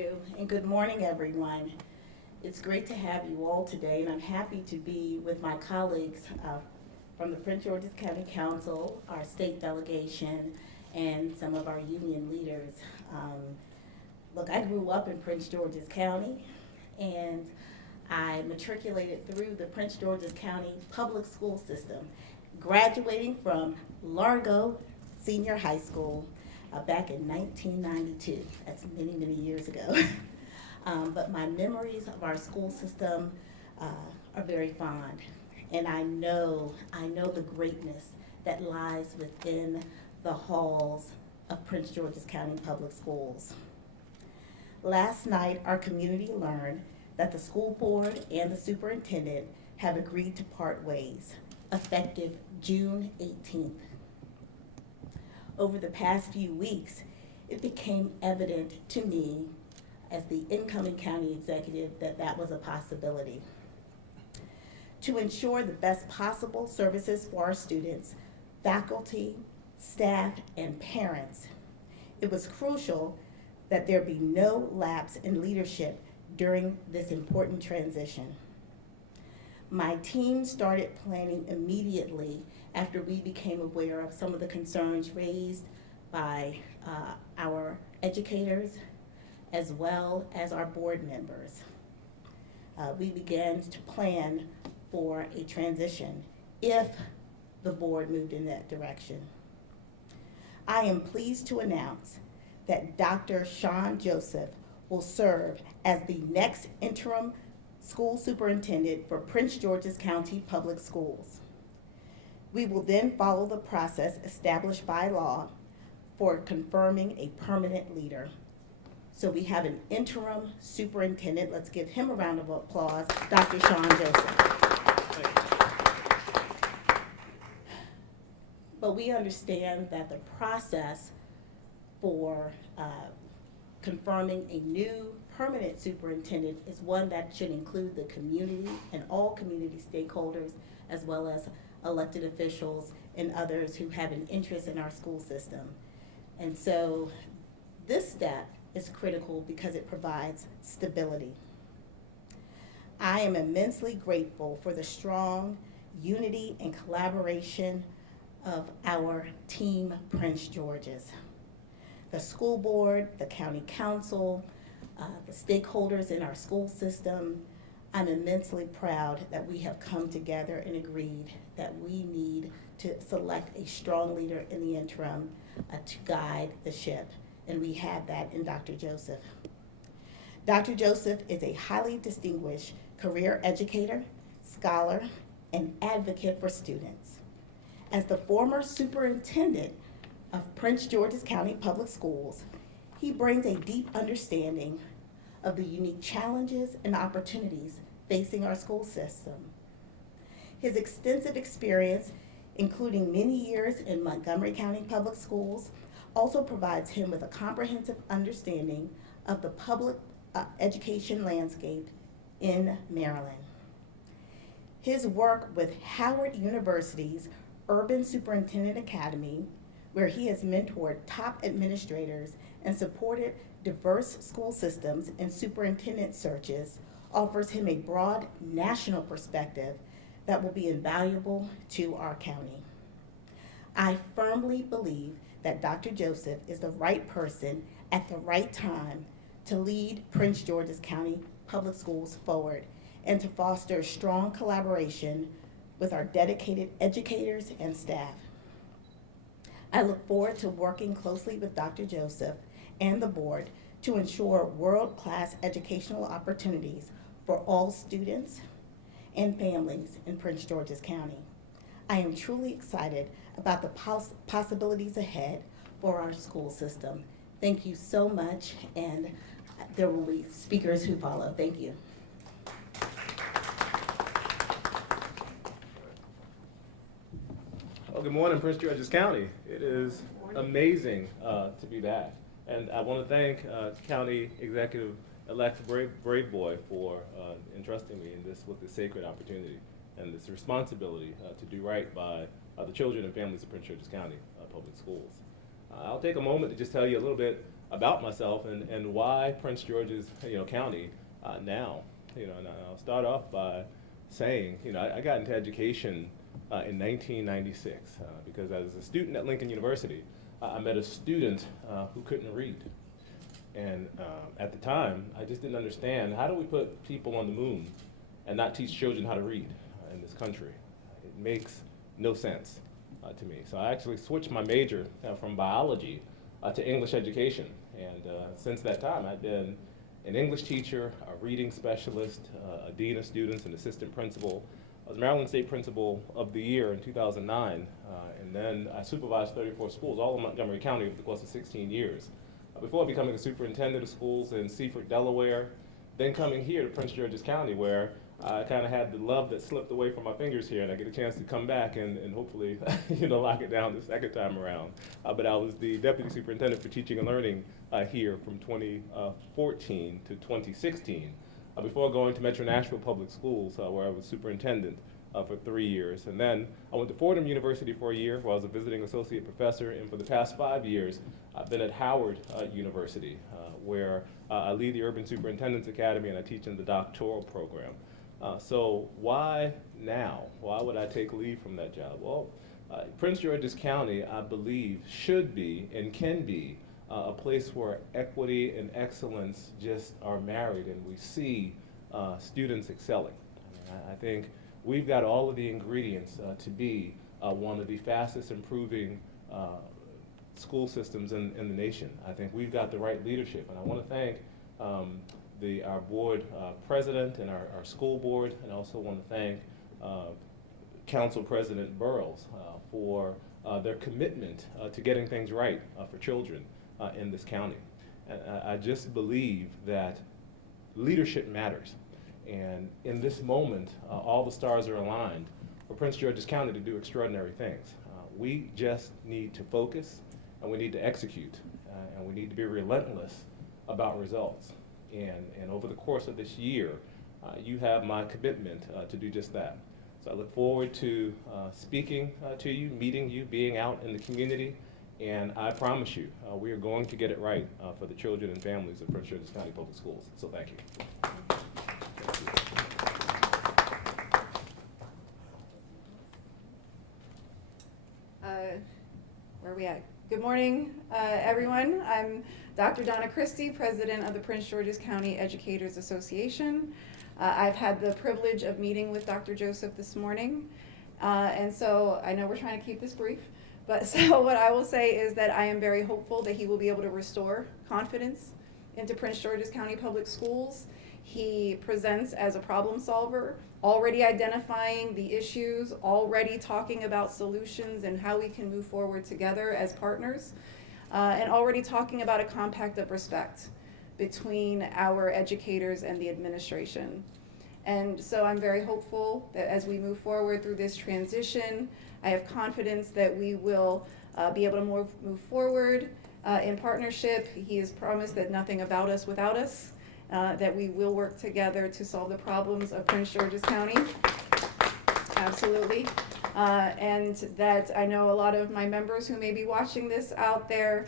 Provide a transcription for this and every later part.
you, and good morning, everyone. It's great to have you all today, and I'm happy to be with my colleagues from the Prince George's County Council, our state delegation, and some of our union leaders. Look, I grew up in Prince George's County, and I matriculated through the Prince George's County public school system, graduating from Largo Senior High School back in 1992. That's many, many years ago. But my memories of our school system are very fond. And I know the greatness that lies within the halls of Prince George's County Public Schools. Last night, our community learned that the school board and the superintendent have agreed to part ways, effective June 18th. Over the past few weeks, it became evident to me as the incoming county executive that that was a possibility. To ensure the best possible services for our students, faculty, staff, and parents, it was crucial that there be no lapse in leadership during this important transition. My team started planning immediately after we became aware of some of the concerns raised by our educators as well as our board members. We began to plan for a transition if the board moved in that direction. I am pleased to announce that Dr. Shawn Joseph will serve as the next interim school superintendent for Prince George's County Public Schools. We will then follow the process established by law for confirming a permanent leader. So we have an interim superintendent. Let's give him a round of applause, Dr. Shawn Joseph. But we understand that the process for confirming a new permanent superintendent is one that should include the community and all community stakeholders, as well as elected officials and others who have an interest in our school system. And so this step is critical because it provides stability. I am immensely grateful for the strong unity and collaboration of our team Prince George's. The school board, the county council, the stakeholders in our school system. I'm immensely proud that we have come together and agreed that we need to select a strong leader in the interim to guide the ship, and we have that in Dr. Joseph. Dr. Joseph is a highly distinguished career educator, scholar, and advocate for students. As the former superintendent of Prince George's County Public Schools, he brings a deep understanding of the unique challenges and opportunities facing our school system. His extensive experience, including many years in Montgomery County Public Schools, also provides him with a comprehensive understanding of the public education landscape in Maryland. His work with Howard University's Urban Superintendent Academy, where he has mentored top administrators and supported diverse school systems and superintendent searches, offers him a broad national perspective that will be invaluable to our county. I firmly believe that Dr. Joseph is the right person at the right time to lead Prince George's County Public Schools forward and to foster strong collaboration with our dedicated educators and staff. I look forward to working closely with Dr. Joseph and the board to ensure world-class educational opportunities for all students and families in Prince George's County. I am truly excited about the possibilities ahead for our school system. Thank you so much, and there will be speakers who follow. Thank you. Well, good morning, Prince George's County. It is amazing to be back. And I want to thank County Executive-elect Braveboy for entrusting me with this sacred opportunity and this responsibility to do right by the children and families of Prince George's County Public Schools. I'll take a moment to just tell you a little bit about myself and why Prince George's County now. And I'll start off by saying, I got into education in 1996 because as a student at Lincoln University, I met a student who couldn't read. And at the time, I just didn't understand, how do we put people on the moon and not teach children how to read in this country? It makes no sense to me. So I actually switched my major from biology to English education. And since that time, I've been an English teacher, a reading specialist, a dean of students, an assistant principal. I was Maryland State Principal of the Year in 2009, and then I supervised 34 schools, all in Montgomery County over the course of 16 years. Before becoming a superintendent of schools in Seaford, Delaware, then coming here to Prince George's County, where I kind of had the love that slipped away from my fingers here, and I get a chance to come back and hopefully, lock it down the second time around. But I was the deputy superintendent for teaching and learning here from 2014 to 2016, before going to Metro Nashville Public Schools, where I was superintendent for 3 years. And then I went to Fordham University for a year, where I was a visiting associate professor, and for the past 5 years, I've been at Howard University, where I lead the Urban Superintendent's Academy and I teach in the doctoral program. So why now? Why would I take leave from that job? Well, Prince George's County, I believe, should be and can be a place where equity and excellence just are married, and we see students excelling. I think we've got all of the ingredients to be one of the fastest improving school systems in the nation. I think we've got the right leadership, and I want to thank our board president and our school board, and I also want to thank Council President Burrows for their commitment to getting things right for children in this county. And I just believe that leadership matters, and in this moment, all the stars are aligned for Prince George's County to do extraordinary things. We just need to focus, and we need to execute, and we need to be relentless about results. And over the course of this year, you have my commitment to do just that. So I look forward to speaking to you, meeting you, being out in the community, and I promise you, we are going to get it right for the children and families of Prince George's County Public Schools. So thank you. Where are we at? Good morning, everyone. I'm Dr. Donna Christie, president of the Prince George's County Educators Association. I've had the privilege of meeting with Dr. Joseph this morning, and so I know we're trying to keep this brief, but so what I will say is that I am very hopeful that he will be able to restore confidence into Prince George's County Public Schools. He presents as a problem solver, already identifying the issues, already talking about solutions and how we can move forward together as partners, and already talking about a compact of respect between our educators and the administration. And so I'm very hopeful that as we move forward through this transition, I have confidence that we will be able to move forward in partnership. He has promised that nothing about us without us. That we will work together to solve the problems of Prince George's County. Absolutely. And that I know a lot of my members who may be watching this out there,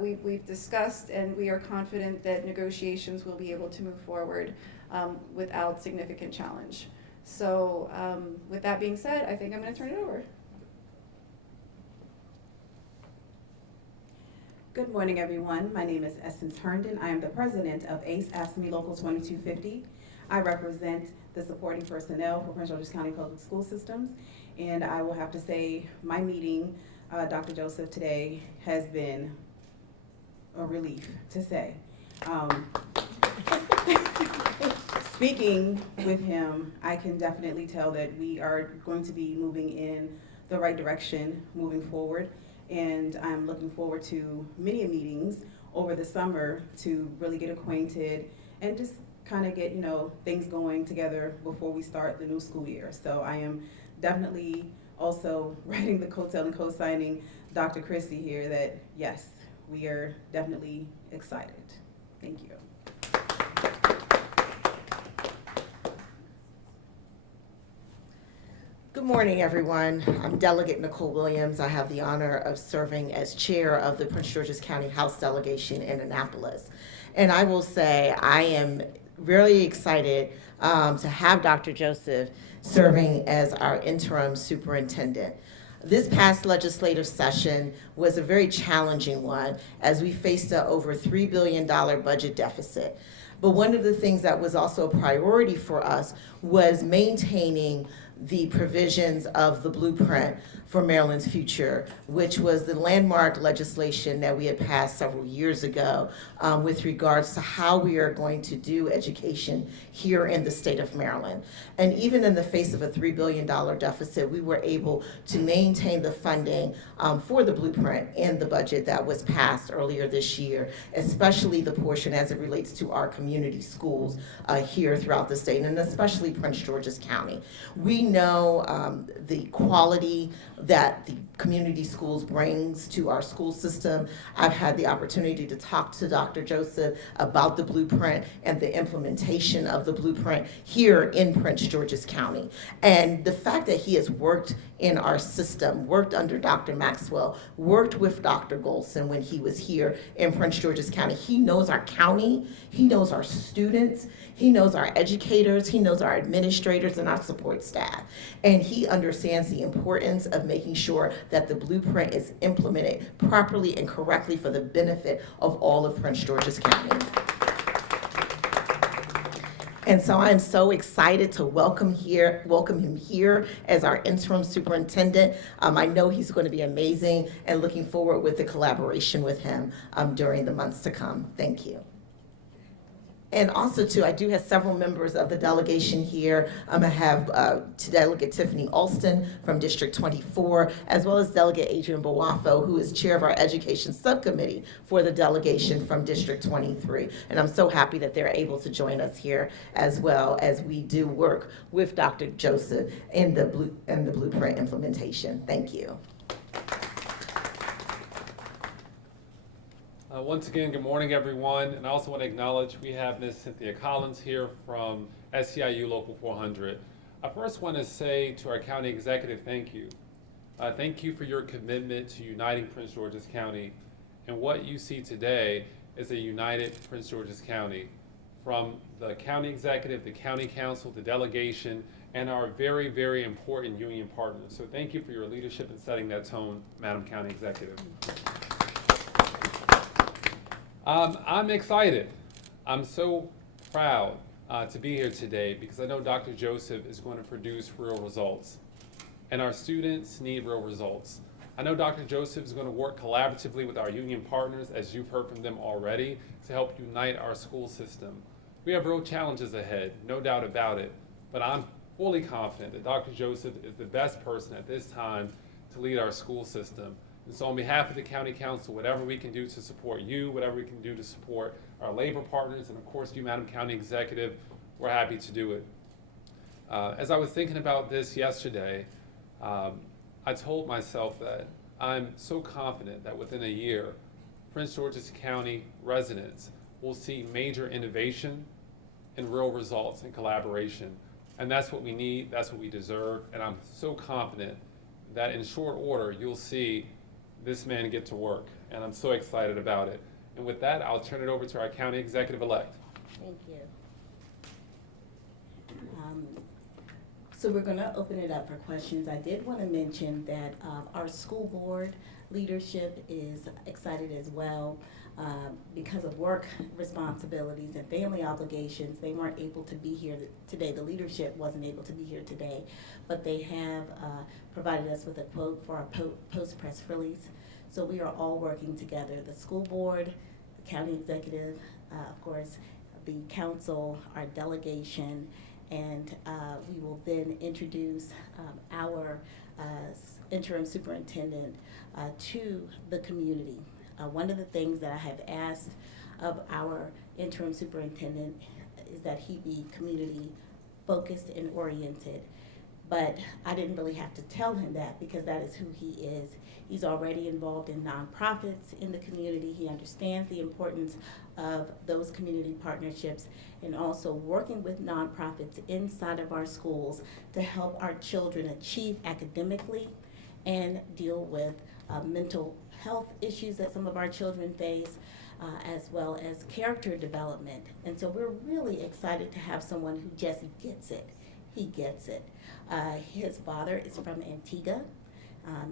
we've discussed, and we are confident that negotiations will be able to move forward without significant challenge. So with that being said, I think I'm going to turn it over. Good morning, everyone. My name is Essence Herndon. I am the president of ACE AFSCME Local 2250. I represent the supporting personnel for Prince George's County Public School Systems. And I will have to say, my meeting, Dr. Joseph, today has been a relief to say. Speaking with him, I can definitely tell that we are going to be moving in the right direction moving forward. And I'm looking forward to many meetings over the summer to really get acquainted and just kind of get, things going together before we start the new school year. So I am definitely also writing the coattail and co-signing Dr. Christie here that, yes, we are definitely excited. Thank you. Good morning, everyone. I'm Delegate Nicole Williams. I have the honor of serving as chair of the Prince George's County House Delegation in Annapolis. And I will say I am really excited to have Dr. Joseph serving as our interim superintendent. This past legislative session was a very challenging one as we faced an over $3 billion budget deficit. But one of the things that was also a priority for us was maintaining the provisions of the blueprint for Maryland's future, which was the landmark legislation that we had passed several years ago with regards to how we are going to do education here in the state of Maryland. And even in the face of a $3 billion deficit, we were able to maintain the funding for the blueprint in the budget that was passed earlier this year, especially the portion as it relates to our community schools here throughout the state, and especially Prince George's County. We know the quality that the community schools brings to our school system. I've had the opportunity to talk to Dr. Joseph about the blueprint and the implementation of the blueprint here in Prince George's County. And the fact that he has worked in our system, worked under Dr. Maxwell, worked with Dr. Golson when he was here in Prince George's County. He knows our county, he knows our students, he knows our educators, he knows our administrators and our support staff. And he understands the importance of making sure that the blueprint is implemented properly and correctly for the benefit of all of Prince George's County. And so I'm so excited to welcome him here as our interim superintendent. I know he's going to be amazing and looking forward with the collaboration with him during the months to come. Thank you. And also, too, I do have several members of the delegation here. I have Delegate Tiffany Alston from District 24, as well as Delegate Adrian Bawafo, who is chair of our education subcommittee for the delegation from District 23. And I'm so happy that they're able to join us here, as well as we do work with Dr. Joseph in the blueprint implementation. Thank you. Once again, good morning, everyone. And I also want to acknowledge we have Ms. Cynthia Collins here from SEIU Local 400. I first want to say to our county executive, thank you. Thank you for your commitment to uniting Prince George's County. And what you see today is a united Prince George's County, from the county executive, the county council, the delegation, and our very, very important union partners. So thank you for your leadership in setting that tone, Madam County Executive. I'm excited. I'm so proud to be here today because I know Dr. Joseph is going to produce real results, and our students need real results. I know Dr. Joseph is going to work collaboratively with our union partners, as you've heard from them already, to help unite our school system. We have real challenges ahead, no doubt about it, but I'm fully confident that Dr. Joseph is the best person at this time to lead our school system. And so on behalf of the County Council, whatever we can do to support you, whatever we can do to support our labor partners, and of course you, Madam County Executive, we're happy to do it. As I was thinking about this yesterday, I told myself that I'm so confident that within a year, Prince George's County residents will see major innovation and real results and collaboration. And that's what we need, that's what we deserve, and I'm so confident that in short order, you'll see this man get to work, and I'm so excited about it. And with that, I'll turn it over to our county executive-elect. Thank you. So we're going to open it up for questions. I did want to mention that our school board leadership is excited as well. Because of work responsibilities and family obligations, they weren't able to be here today. The leadership wasn't able to be here today, but they have provided us with a quote for our post-press release. So we are all working together, the school board, the county executive, of course, the council, our delegation, and we will then introduce our interim superintendent to the community. One of the things that I have asked of our interim superintendent is that he be community focused and oriented. But I didn't really have to tell him that because that is who he is. He's already involved in nonprofits in the community. He understands the importance of those community partnerships and also working with nonprofits inside of our schools to help our children achieve academically and deal with mental health issues that some of our children face, as well as character development. And so we're really excited to have someone who just gets it. He gets it. His father is from Antigua,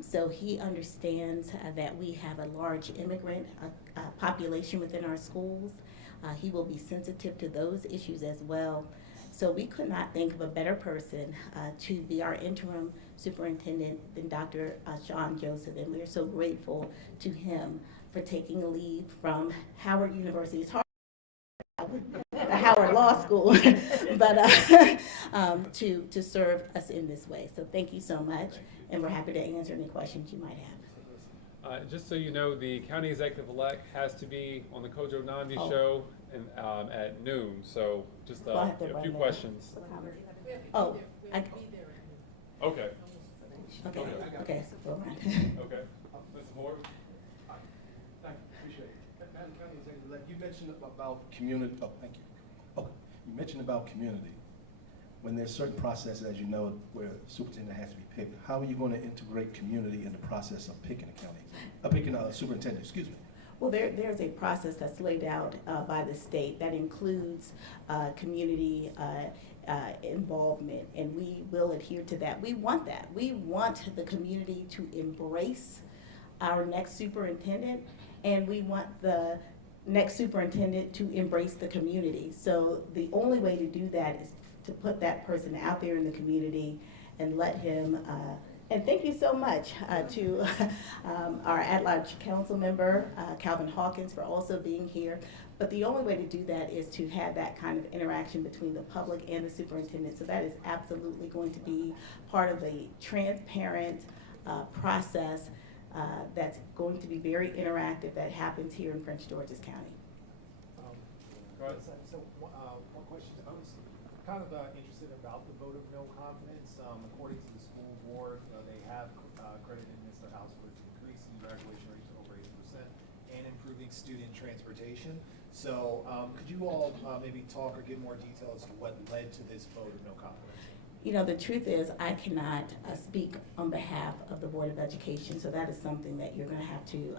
so he understands that we have a large immigrant population within our schools. He will be sensitive to those issues as well. So we could not think of a better person to be our interim superintendent than Dr. Shawn Joseph, and we are so grateful to him for taking a leave from Howard University's Howard Law School, but to serve us in this way. So thank you so much, and we're happy to answer any questions you might have. Just so you know, the county executive-elect has to be on the Kojo Nambi Oh. show at noon, so just Well, I have to a run few that. questions. Oh, Okay, okay, so we'll run. okay. Mr. Moore? Thank you, appreciate it. Madam County Executive-elect, you mentioned about community, oh, thank you. Okay, you mentioned about community. When there's certain processes, as you know, where superintendent has to be picked, how are you going to integrate community in the process of picking a county, picking a superintendent, excuse me? Well, there's a process that's laid out by the state that includes community involvement, and we will adhere to that. We want that. We want the community to embrace our next superintendent, and we want the next superintendent to embrace the community. So the only way to do that is to put that person out there in the community and let him, and thank you so much to our at-large council member, Calvin Hawkins, for also being here. But the only way to do that is to have that kind of interaction between the public and the superintendent. So that is absolutely going to be part of a transparent process that's going to be very interactive that happens here in Prince George's County. Go ahead. So one question, I was kind of interested about the vote of no confidence. According to the school board, they have credited Mr. House with increasing graduation rate to over 80% and improving student transportation. So could you all maybe talk or give more detail as to what led to this vote of no confidence? You know, the truth is I cannot speak on behalf of the Board of Education, so that is something that you're going to have to,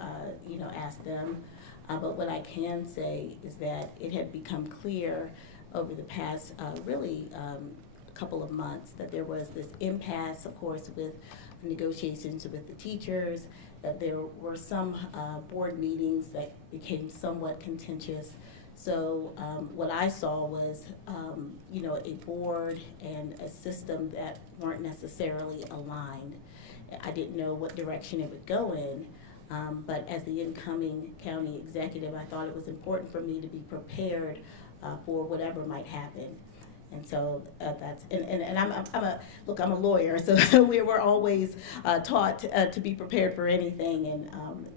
ask them. But what I can say is that it had become clear over the past couple of months that there was this impasse, of course, with negotiations with the teachers, that there were some board meetings that became somewhat contentious. So what I saw was, a board and a system that weren't necessarily aligned. I didn't know what direction it would go in, but as the incoming county executive, I thought it was important for me to be prepared for whatever might happen. And so I'm a lawyer, so we're always taught to be prepared for anything,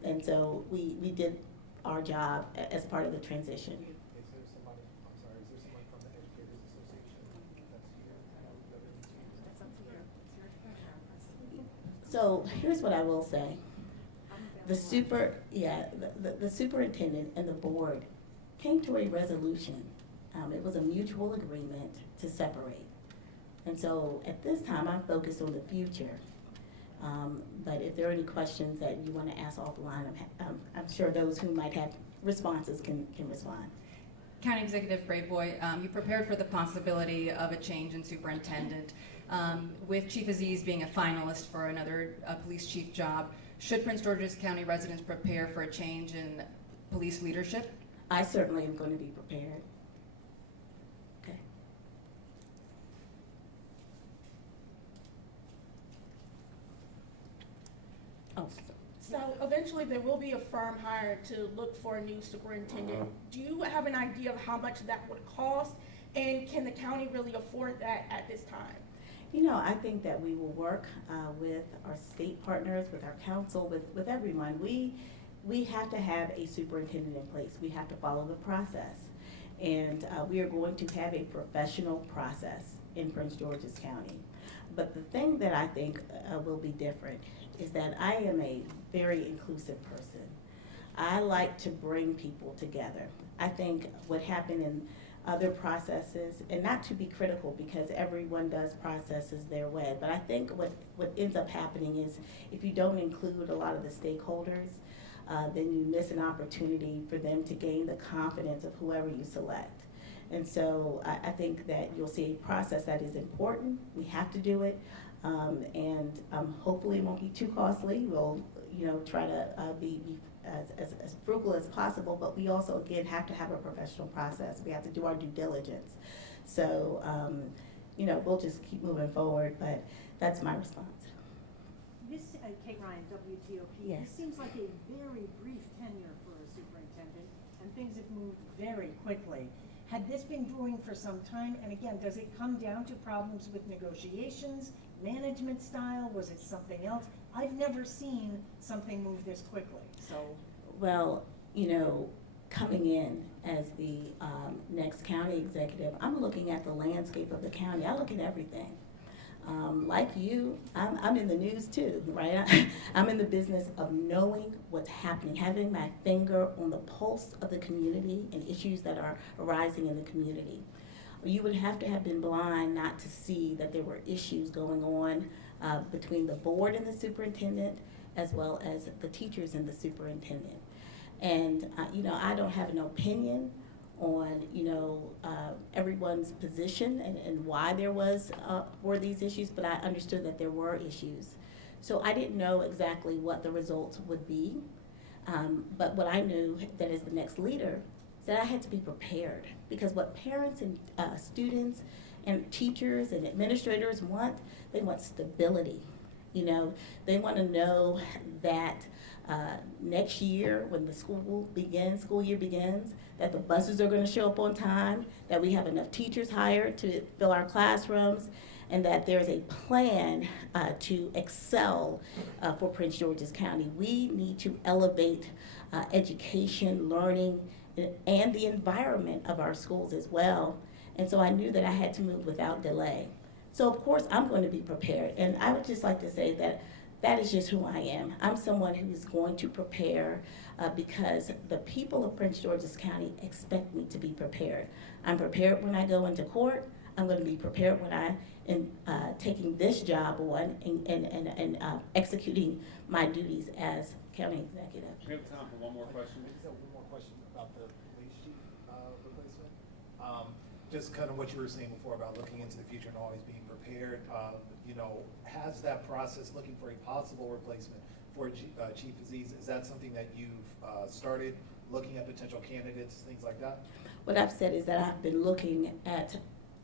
and so we did our job as part of the transition. Is there somebody from the Educators Association that's here? So here's what I will say. The superintendent and the board came to a resolution. It was a mutual agreement to separate. And so at this time, I'm focused on the future. But if there are any questions that you want to ask offline, I'm sure those who might have responses can respond. County Executive Braveboy, you prepared for the possibility of a change in superintendent. With Chief Aziz being a finalist for another police chief job, should Prince George's County residents prepare for a change in police leadership? I certainly am going to be prepared. Okay. Oh, So eventually there will be a firm hire to look for a new superintendent. Do you have an idea of how much that would cost? And can the county really afford that at this time? You know, I think that we will work with our state partners, with our council, with everyone. We have to have a superintendent in place. We have to follow the process. And we are going to have a professional process in Prince George's County. But the thing that I think will be different is that I am a very inclusive person. I like to bring people together. I think what happened in other processes, and not to be critical because everyone does processes their way, but I think what ends up happening is if you don't include a lot of the stakeholders, then you miss an opportunity for them to gain the confidence of whoever you select. And so I think that you'll see a process that is important. We have to do it, and hopefully it won't be too costly. We'll, try to be as frugal as possible, but we also, again, have to have a professional process. We have to do our due diligence. So, we'll just keep moving forward, but that's my response. This, Kate Ryan, WTOP. Yes. This seems like a very brief tenure for a superintendent, and things have moved very quickly. Had this been brewing for some time, and again, does it come down to problems with negotiations, management style? Was it something else? I've never seen something move this quickly, so. Well, coming in as the next county executive, I'm looking at the landscape of the county. I look at everything. Like you, I'm in the news too, right? I'm in the business of knowing what's happening, having my finger on the pulse of the community and issues that are arising in the community. You would have to have been blind not to see that there were issues going on between the board and the superintendent, as well as the teachers and the superintendent. And, I don't have an opinion on, everyone's position and why there were these issues, but I understood that there were issues. So I didn't know exactly what the results would be, but what I knew that as the next leader, is that I had to be prepared, because what parents and students and teachers and administrators want, they want stability. They want to know that next year when the school year begins, that the buses are going to show up on time, that we have enough teachers hired to fill our classrooms, and that there's a plan to excel for Prince George's County. We need to elevate education, learning, and the environment of our schools as well. And so I knew that I had to move without delay. So of course I'm going to be prepared. And I would just like to say that that is just who I am. I'm someone who is going to prepare because the people of Prince George's County expect me to be prepared. I'm prepared when I go into court. I'm going to be prepared when I am taking this job on and executing my duties as county executive. We have time for one more question. I just have one more question about the police chief replacement. Just kind of what you were saying before about looking into the future and always being prepared. Has that process looking for a possible replacement for Chief Aziz, is that something that you've started looking at potential candidates, things like that? What I've said is that I've been looking at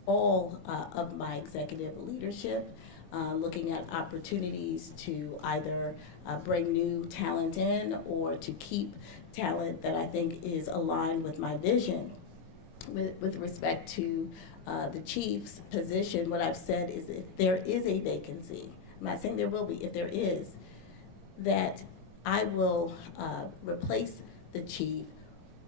all of my executive leadership, looking at opportunities to either bring new talent in or to keep talent that I think is aligned with my vision. With respect to the chief's position, what I've said is if there is a vacancy, I'm not saying there will be, if there is, that I will replace the chief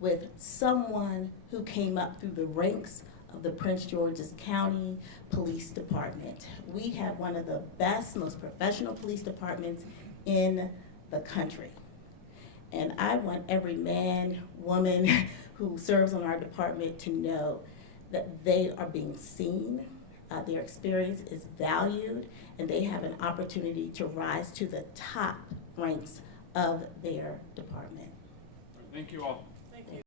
with someone who came up through the ranks of the Prince George's County Police Department. We have one of the best, most professional police departments in the country. And I want every man, woman who serves on our department to know that they are being seen, their experience is valued, and they have an opportunity to rise to the top ranks of their department. Thank you all.